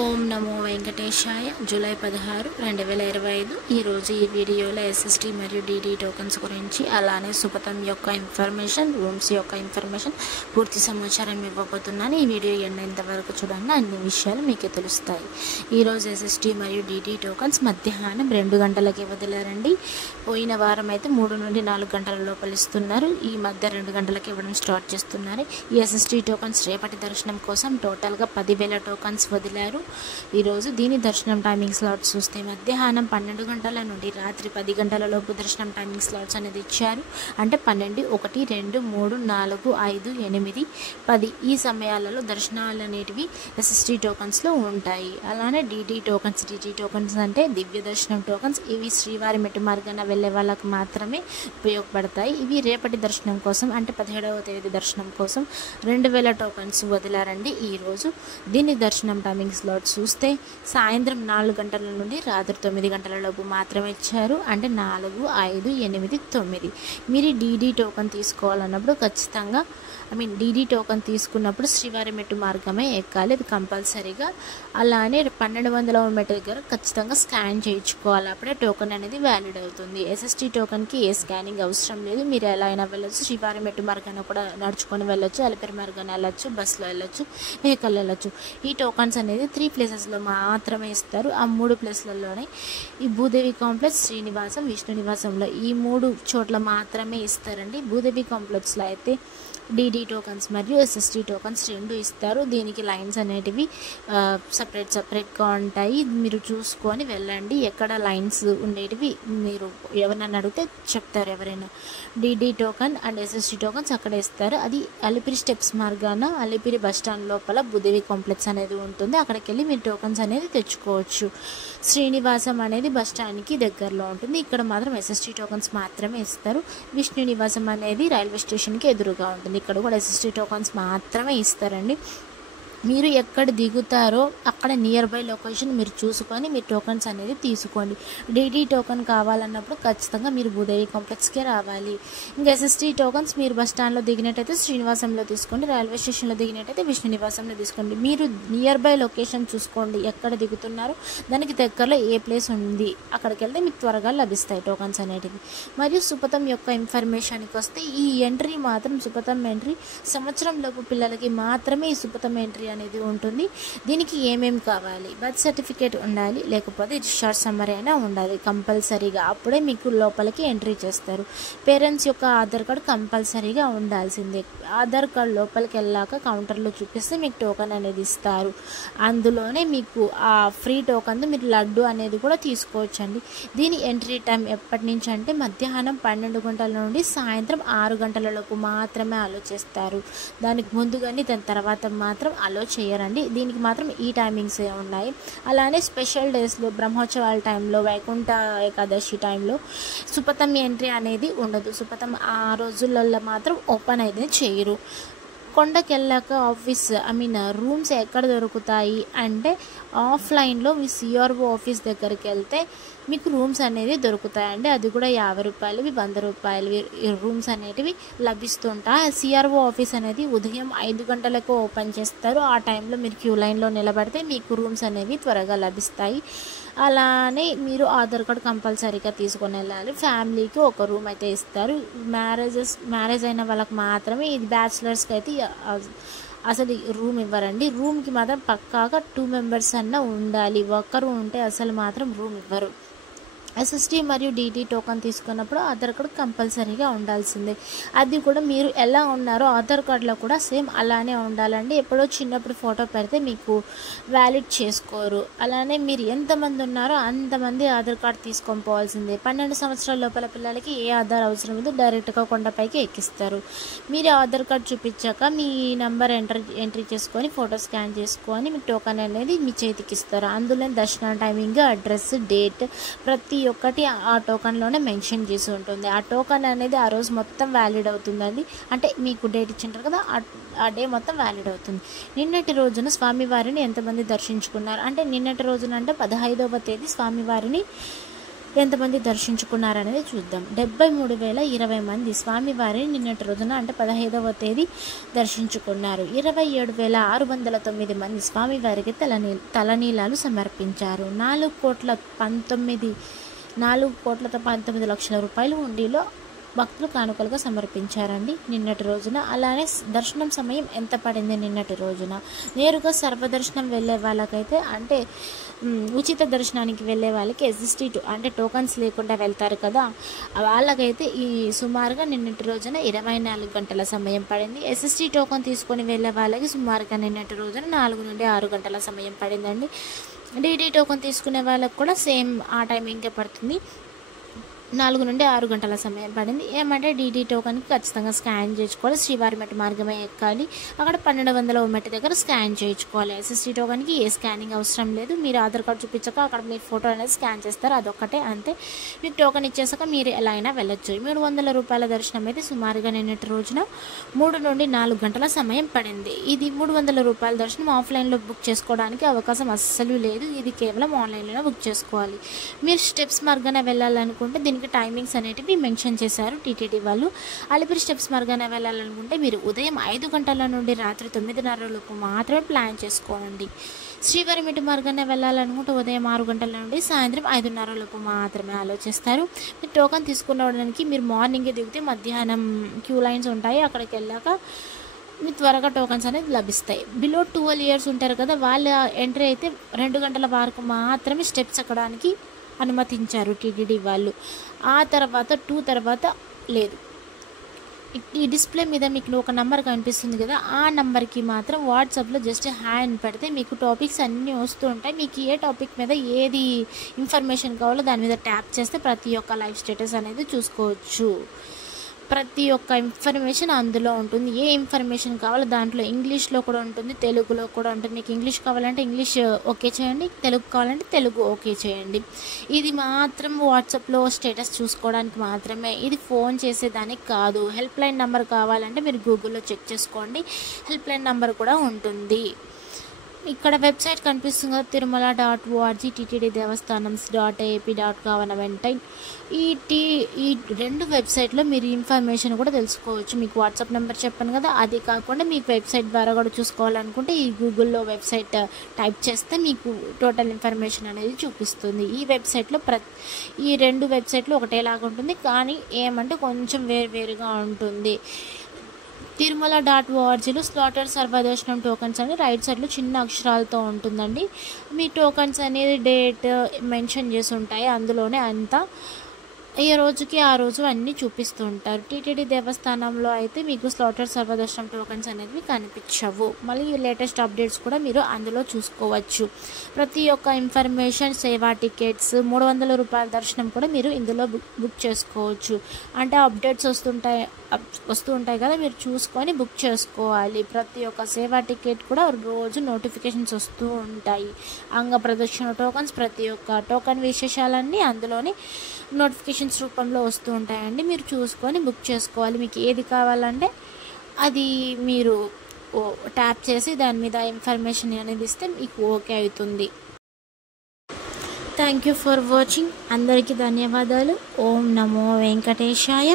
ఓం నమో వెంకటేశాయ. July 16, 2025 ఈరోజు ఈ వీడియోలో ఎస్ఎస్టీ మరియు డీడీ టోకన్స్ గురించి, అలానే సుపథం యొక్క ఇన్ఫర్మేషన్, రూమ్స్ యొక్క ఇన్ఫర్మేషన్, పూర్తి సమాచారం ఇవ్వబోతున్నాను. ఈ వీడియో ఎండేంత వరకు చూడండి, అన్ని విషయాలు మీకు తెలుస్తాయి. ఈరోజు ఎస్ఎస్టీ మరియు డీడీ టోకన్స్ మధ్యాహ్నం 2 గంటలకి వదిలారండి. పోయిన వారం అయితే 3 నుండి 4 గంటల లోపల ఇస్తున్నారు. ఈ మధ్య 2 గంటలకి ఇవ్వడం స్టార్ట్ చేస్తున్నారు. ఈ ఎస్ఎస్టీ టోకన్స్ రేపటి దర్శనం కోసం టోటల్గా 10,000 టోకన్స్ వదిలారు. ఈరోజు దీని దర్శనం టైమింగ్ స్లాట్స్ చూస్తే మధ్యాహ్నం 12 గంటల నుండి రాత్రి 10 గంటల లోపు దర్శనం టైమింగ్ స్లాట్స్ అనేది ఇచ్చారు. అంటే 12, 1, 2, 3, 4, 5, 8, 10 ఈ సమయాలలో దర్శనాలు అనేటివి ఎస్ఎస్టీ టోకన్స్లో ఉంటాయి. అలానే డీడీ టోకన్స్ అంటే దివ్య దర్శనం టోకన్స్. ఇవి శ్రీవారి మెట్టు మార్గాన వెళ్ళే వాళ్ళకు మాత్రమే ఉపయోగపడతాయి. ఇవి రేపటి దర్శనం కోసం అంటే 17వ తేదీ దర్శనం కోసం 2,000 టోకన్స్ వదిలారండి. ఈరోజు దీని దర్శనం టైమింగ్ స్లాట్స్ చూస్తే సాయంత్రం 4 గంటల నుండి రాత్రి 9 గంటల లోపు మాత్రమే ఇచ్చారు. అంటే 4, 5, 8, 9. మీరు డీడీ టోకన్ తీసుకోవాలన్నప్పుడు ఖచ్చితంగా డీడీ టోకన్ తీసుకున్నప్పుడు శ్రీవారి మెట్టు మార్గమే ఎక్కాలి, అది కంపల్సరీగా. అలానే 1200వ మెట్టు దగ్గర ఖచ్చితంగా స్కాన్ చేయించుకోవాలి, అప్పుడే టోకన్ అనేది వ్యాలిడ్ అవుతుంది. ఎస్ఎస్టీ టోకన్కి ఏ స్కానింగ్ అవసరం లేదు. మీరు ఎలా అయినా వెళ్ళొచ్చు, శ్రీవారి మెట్టు మార్గాన్ని కూడా నడుచుకొని వెళ్ళొచ్చు, అలిపిరి మార్గాన్ని వెళ్ళొచ్చు, బస్సులో వెళ్ళొచ్చు, వెహికల్ వెళ్ళొచ్చు. ఈ టోకన్స్ అనేది 3 ప్లేసెస్లో మాత్రమే ఇస్తారు. ఆ 3 ప్లేస్లలోనే ఈ భూదేవి కాంప్లెక్స్, శ్రీనివాసం, విష్ణు నివాసంలో ఈ 3 చోట్ల మాత్రమే ఇస్తారండి. భూదేవి కాంప్లెక్స్లో అయితే డీడీ టోకన్స్ మరియు ఎస్ఎస్టీ టోకన్స్ 2 ఇస్తారు. దీనికి లైన్స్ అనేటివి సపరేట్గా ఉంటాయి. మీరు చూసుకొని వెళ్ళండి. ఎక్కడ లైన్స్ ఉండేటివి మీరు ఎవరైనా అడిగితే చెప్తారు. ఎవరైనా DD token and SST tokens అక్కడ ఇస్తారు. అది అలిపిరి స్టెప్స్ మార్గాన అలిపిరి బస్ స్టాండ్ లోపల భూదేవి కాంప్లెక్స్ అనేది ఉంటుంది. అక్కడికి వెళ్ళి మీరు టోకన్స్ అనేది తెచ్చుకోవచ్చు. శ్రీనివాసం అనేది బస్ స్టాండ్కి దగ్గరలో ఉంటుంది. ఇక్కడ మాత్రం ఎస్ఎస్టీ టోకన్స్ మాత్రమే ఇస్తారు. విష్ణు నివాసం అనేది రైల్వే స్టేషన్కి ఎదురుగా ఉంటుంది. ఇక్కడ కూడా ఎస్ఎస్టీ టోకన్స్ మాత్రమే ఇస్తారండి. మీరు ఎక్కడ దిగుతారో అక్కడ నియర్ బై లొకేషన్ మీరు చూసుకొని మీరు టోకన్స్ అనేది తీసుకోండి. డీడీ టోకన్ కావాలన్నప్పుడు ఖచ్చితంగా మీరు భూదేవి కాంప్లెక్స్కే రావాలి. ఇంకా ఎస్ఎస్టీ టోకన్స్ మీరు బస్ స్టాండ్లో దిగినట్టయితే శ్రీనివాసంలో తీసుకోండి, రైల్వే స్టేషన్లో దిగినట్టయితే విష్ణు నివాసంలో తీసుకోండి. మీరు నియర్ బై లొకేషన్ చూసుకోండి, ఎక్కడ దిగుతున్నారో దానికి దగ్గరలో ఏ ప్లేస్ ఉంది అక్కడికి వెళ్తే మీకు త్వరగా లభిస్తాయి టోకన్స్ అనేటివి. మరియు సుపథం యొక్క ఇన్ఫర్మేషన్కి వస్తే ఈ ఎంట్రీ మాత్రం సుపథం ఎంట్రీ సంవత్సరంలోపు పిల్లలకి మాత్రమే ఈ సుపథం ఎంట్రీ అనేది ఉంటుంది. దీనికి ఏమేమి కావాలి? బర్త్ సర్టిఫికేట్ ఉండాలి, లేకపోతే డిశ్చార్జ్ సమ్మరీ అయినా ఉండాలి కంపల్సరీగా. అప్పుడే మీకు లోపలికి ఎంట్రీ చేస్తారు. పేరెంట్స్ యొక్క ఆధార్ కార్డు కంపల్సరీగా ఉండాల్సిందే. ఆధార్ కార్డు లోపలికి వెళ్ళాక కౌంటర్లో చూపిస్తే మీకు టోకన్ అనేది ఇస్తారు. అందులోనే మీకు ఆ ఫ్రీ టోకన్తో మీరు లడ్డు అనేది కూడా తీసుకోవచ్చండి. దీని ఎంట్రీ టైం ఎప్పటి నుంచి అంటే మధ్యాహ్నం 12 గంటల నుండి సాయంత్రం 6 గంటలలోపు మాత్రమే అలో చేస్తారు. దానికి ముందు కానీ దాని తర్వాత మాత్రం అలో చేయరండి. దీనికి మాత్రం ఈ టైమింగ్స్ ఉన్నాయి. అలానే స్పెషల్ డేస్లో బ్రహ్మోత్సవాల టైంలో, వైకుంఠ ఏకాదశి టైంలో సుపథం ఎంట్రీ అనేది ఉండదు. సుపథం ఆ రోజులలో మాత్రం ఓపెన్ అయితే చేయరు. కొండకెళ్ళాక రూమ్స్ ఎక్కడ దొరుకుతాయి అంటే ఆఫ్లైన్లో మీ సిఆర్ఓ ఆఫీస్ దగ్గరికి వెళ్తే మీకు రూమ్స్ అనేది దొరుకుతాయండి. అది కూడా 50 రూపాయలు, 100 రూపాయలు రూమ్స్ అనేటివి లభిస్తుంటాయి. సిఆర్ఓ ఆఫీస్ అనేది ఉదయం 5 గంటలకు ఓపెన్ చేస్తారు. ఆ టైంలో మీరు క్యూ లైన్లో నిలబడితే మీకు రూమ్స్ అనేవి త్వరగా లభిస్తాయి. అలానే మీరు ఆధార్ కార్డు కంపల్సరీగా తీసుకొని వెళ్ళాలి. ఫ్యామిలీకి ఒక రూమ్ అయితే ఇస్తారు. మ్యారేజ్ అయిన వాళ్ళకి మాత్రమే, ఇది బ్యాచిలర్స్కి అయితే అసలు రూమ్ ఇవ్వరండి. రూమ్కి మాత్రం పక్కాగా 2 మెంబర్స్ అన్నా ఉండాలి. ఒక్కరు ఉంటే అసలు మాత్రం రూమ్ ఇవ్వరు. ఎస్ఎస్టీ మరియు డీడీ టోకన్ తీసుకున్నప్పుడు ఆధార్ కార్డు కంపల్సరీగా ఉండాల్సిందే. అది కూడా మీరు ఎలా ఉన్నారో ఆధార్ కార్డులో కూడా సేమ్ అలానే ఉండాలండి. ఎప్పుడో చిన్నప్పుడు ఫోటో పెడితే మీకు వ్యాలిడ్ చేసుకోరు. అలానే మీరు ఎంతమంది ఉన్నారో అంతమంది ఆధార్ కార్డు తీసుకొని పోవాల్సిందే. 12 సంవత్సరాల లోపల పిల్లలకి ఏ ఆధార్ అవసరం లేదు, డైరెక్ట్గా కొండపైకి ఎక్కిస్తారు. మీరు ఆధార్ కార్డు చూపించాక మీ నెంబర్ ఎంట్రీ చేసుకొని ఫోటో స్కాన్ చేసుకొని మీకు టోకన్ అనేది మీ చేతికి ఇస్తారు. అందులో దర్శన టైమింగ్, అడ్రస్, డేట్ ప్రతి ఒక్కటి ఆ టోకన్లోనే మెన్షన్ చేసి ఉంటుంది. ఆ టోకన్ అనేది ఆ రోజు మొత్తం వ్యాలిడ్ అవుతుందండి. అంటే మీకు డేట్ ఇచ్చింటారు కదా, ఆ డే మొత్తం వ్యాలిడ్ అవుతుంది. నిన్నటి రోజున స్వామివారిని ఎంతమంది దర్శించుకున్నారు అంటే నిన్నటి రోజున అంటే 15వ తేదీ స్వామివారిని ఎంతమంది దర్శించుకున్నారనేది చూద్దాం. 73,020 మంది స్వామివారిని నిన్నటి రోజున అంటే 15వ తేదీ దర్శించుకున్నారు. 27,609 మంది స్వామివారికి తలనీలాలు సమర్పించారు. 4,19 లక్షల రూపాయలు హుండీలో భక్తులు కానుకలుగా సమర్పించారండి నిన్నటి రోజున. అలానే దర్శనం సమయం ఎంత పడింది నిన్నటి రోజున? నేరుగా సర్వదర్శనం వెళ్ళే వాళ్ళకైతే అంటే ఉచిత దర్శనానికి వెళ్ళే వాళ్ళకి SST అంటే టోకన్స్ లేకుండా వెళ్తారు కదా, వాళ్ళకైతే ఈ సుమారుగా నిన్నటి రోజున 24 గంటల సమయం పడింది. SST టోకన్ తీసుకొని వెళ్ళే వాళ్ళకి సుమారుగా నిన్నటి రోజున 4 నుండి 6 గంటల సమయం పడిందండి. DD టోకన్ తీసుకునే వాళ్ళకి కూడా సేమ్ ఆ టైమింగ్కే పడుతుంది, 4 నుండి 6 గంటల సమయం పడింది. ఏమంటే DD టోకన్కి ఖచ్చితంగా స్కాన్ చేయించుకోవాలి. శ్రీవారి మెట్టు మార్గమే ఎక్కాలి, అక్కడ 1200వ మెట్టు దగ్గర స్కాన్ చేయించుకోవాలి. SST టోకన్కి ఏ స్కానింగ్ అవసరం లేదు. మీరు ఆధార్ కార్డు చూపించాక అక్కడ మీరు ఫోటో అనేది స్కాన్ చేస్తారు, అదొక్కటే అంతే. మీకు టోకన్ ఇచ్చేసాక మీరు ఎలా అయినా వెళ్ళొచ్చు. 300 రూపాయల దర్శనం అయితే సుమారుగా నిన్నటి రోజున 3 నుండి 4 గంటల సమయం పడింది. ఇది 300 రూపాయల దర్శనం ఆఫ్లైన్లో బుక్ చేసుకోవడానికి అవకాశం అస్సలు లేదు, ఇది కేవలం ఆన్లైన్లోనే బుక్ చేసుకోవాలి. మీరు స్టెప్స్ మార్గాన వెళ్ళాలనుకుంటే దీనికి టైమింగ్స్ అనేటివి మెన్షన్ చేశారు TTD వాళ్ళు. అలిపిరి స్టెప్స్ మార్గాన వెళ్ళాలనుకుంటే మీరు ఉదయం 5 గంటల నుండి రాత్రి 9:30 లోపు మాత్రమే ప్లాన్ చేసుకోండి. శ్రీవారి మెట్టు మార్గాన వెళ్ళాలనుకుంటే ఉదయం 6 గంటల నుండి సాయంత్రం 5:30 లోపు మాత్రమే ఆలోచిస్తారు. మీరు టోకన్ తీసుకునడానికి మీరు మార్నింగే దిగితే మధ్యాహ్నం క్యూ లైన్స్ ఉంటాయి, అక్కడికి వెళ్ళాక మీకు త్వరగా టోకన్స్ అనేది లభిస్తాయి. బిలో 12 years ఉంటారు కదా, వాళ్ళ ఎంట్రీ అయితే 2 గంటల వరకు మాత్రమే స్టెప్స్ ఎక్కడానికి అనుమతించారు TTD వాళ్ళు. ఆ తర్వాత 2 తర్వాత లేదు. ఈ డిస్ప్లే మీద మీకు ఒక నెంబర్ కనిపిస్తుంది కదా, ఆ నెంబర్కి మాత్రం వాట్సాప్లో జస్ట్ హ్యాండ్ పెడితే మీకు టాపిక్స్ అన్నీ వస్తూ ఉంటాయి. మీకు ఏ టాపిక్ మీద ఏది ఇన్ఫర్మేషన్ కావాలో దాని మీద ట్యాప్ చేస్తే ప్రతి ఒక్క లైవ్ స్టేటస్ అనేది చూసుకోవచ్చు. ప్రతి ఒక్క ఇన్ఫర్మేషన్ అందులో ఉంటుంది. ఏ ఇన్ఫర్మేషన్ కావాలో దాంట్లో ఇంగ్లీష్లో కూడా ఉంటుంది, తెలుగులో కూడా ఉంటుంది. మీకు ఇంగ్లీష్ కావాలంటే ఇంగ్లీష్ ఓకే చేయండి, తెలుగు కావాలంటే తెలుగు ఓకే చేయండి. ఇది మాత్రం వాట్సాప్లో స్టేటస్ చూసుకోవడానికి మాత్రమే, ఇది ఫోన్ చేసేదానికి కాదు. హెల్ప్ లైన్ నెంబర్ కావాలంటే మీరు గూగుల్లో చెక్ చేసుకోండి, హెల్ప్ లైన్ నెంబర్ కూడా ఉంటుంది. ఇక్కడ వెబ్సైట్ కనిపిస్తుంది కదా, tirumala.org TTD devasthanams.ap.gov వెంటనే ఈ 2 వెబ్సైట్లో మీరు ఇన్ఫర్మేషన్ కూడా తెలుసుకోవచ్చు. మీకు వాట్సాప్ నెంబర్ చెప్పాను కదా, అది కాకుండా మీకు వెబ్సైట్ ద్వారా కూడా చూసుకోవాలనుకుంటే ఈ గూగుల్లో వెబ్సైట్ టైప్ చేస్తే మీకు టోటల్ ఇన్ఫర్మేషన్ అనేది చూపిస్తుంది. ఈ వెబ్సైట్లో ఈ 2 వెబ్సైట్లు ఒకటేలాగా ఉంటుంది, కానీ ఏమంటే కొంచెం వేరువేరుగా ఉంటుంది. Tirumala.orgలో స్లాటర్ సర్వదర్శనం టోకన్స్ అని రైట్ సైడ్లో చిన్న అక్షరాలతో ఉంటుందండి. మీ టోకన్స్ అనేది డేట్ మెన్షన్ చేసి ఉంటాయి, అందులోనే అంతా ఏ రోజుకి ఆ రోజు అన్నీ చూపిస్తూ ఉంటారు. TTD దేవస్థానంలో అయితే మీకు స్లాటర్ సర్వదర్శనం టోకన్స్ అనేవి కనిపించవు. మళ్ళీ లేటెస్ట్ అప్డేట్స్ కూడా మీరు అందులో చూసుకోవచ్చు. ప్రతి ఒక్క ఇన్ఫర్మేషన్, సేవా టికెట్స్, 300 రూపాయల దర్శనం కూడా మీరు ఇందులో బుక్ చేసుకోవచ్చు. అంటే అప్డేట్స్ వస్తూ ఉంటాయి కదా, మీరు చూసుకొని బుక్ చేసుకోవాలి. ప్రతి ఒక్క సేవా టికెట్ కూడా రోజు నోటిఫికేషన్స్ వస్తూ ఉంటాయి. అంగ ప్రదక్షిణ టోకన్స్, ప్రతి ఒక్క టోకన్ విశేషాలన్నీ అందులోని నోటిఫికేషన్స్ రూపంలో వస్తూ ఉంటాయండి. మీరు చూసుకొని బుక్ చేసుకోవాలి. మీకు ఏది కావాలంటే అది మీరు ట్యాప్ చేసి దాని మీద ఇన్ఫర్మేషన్ అనేది ఇస్తే మీకు ఓకే అవుతుంది. Thank you for watching. అందరికీ ధన్యవాదాలు. ఓం నమో వెంకటేశాయ.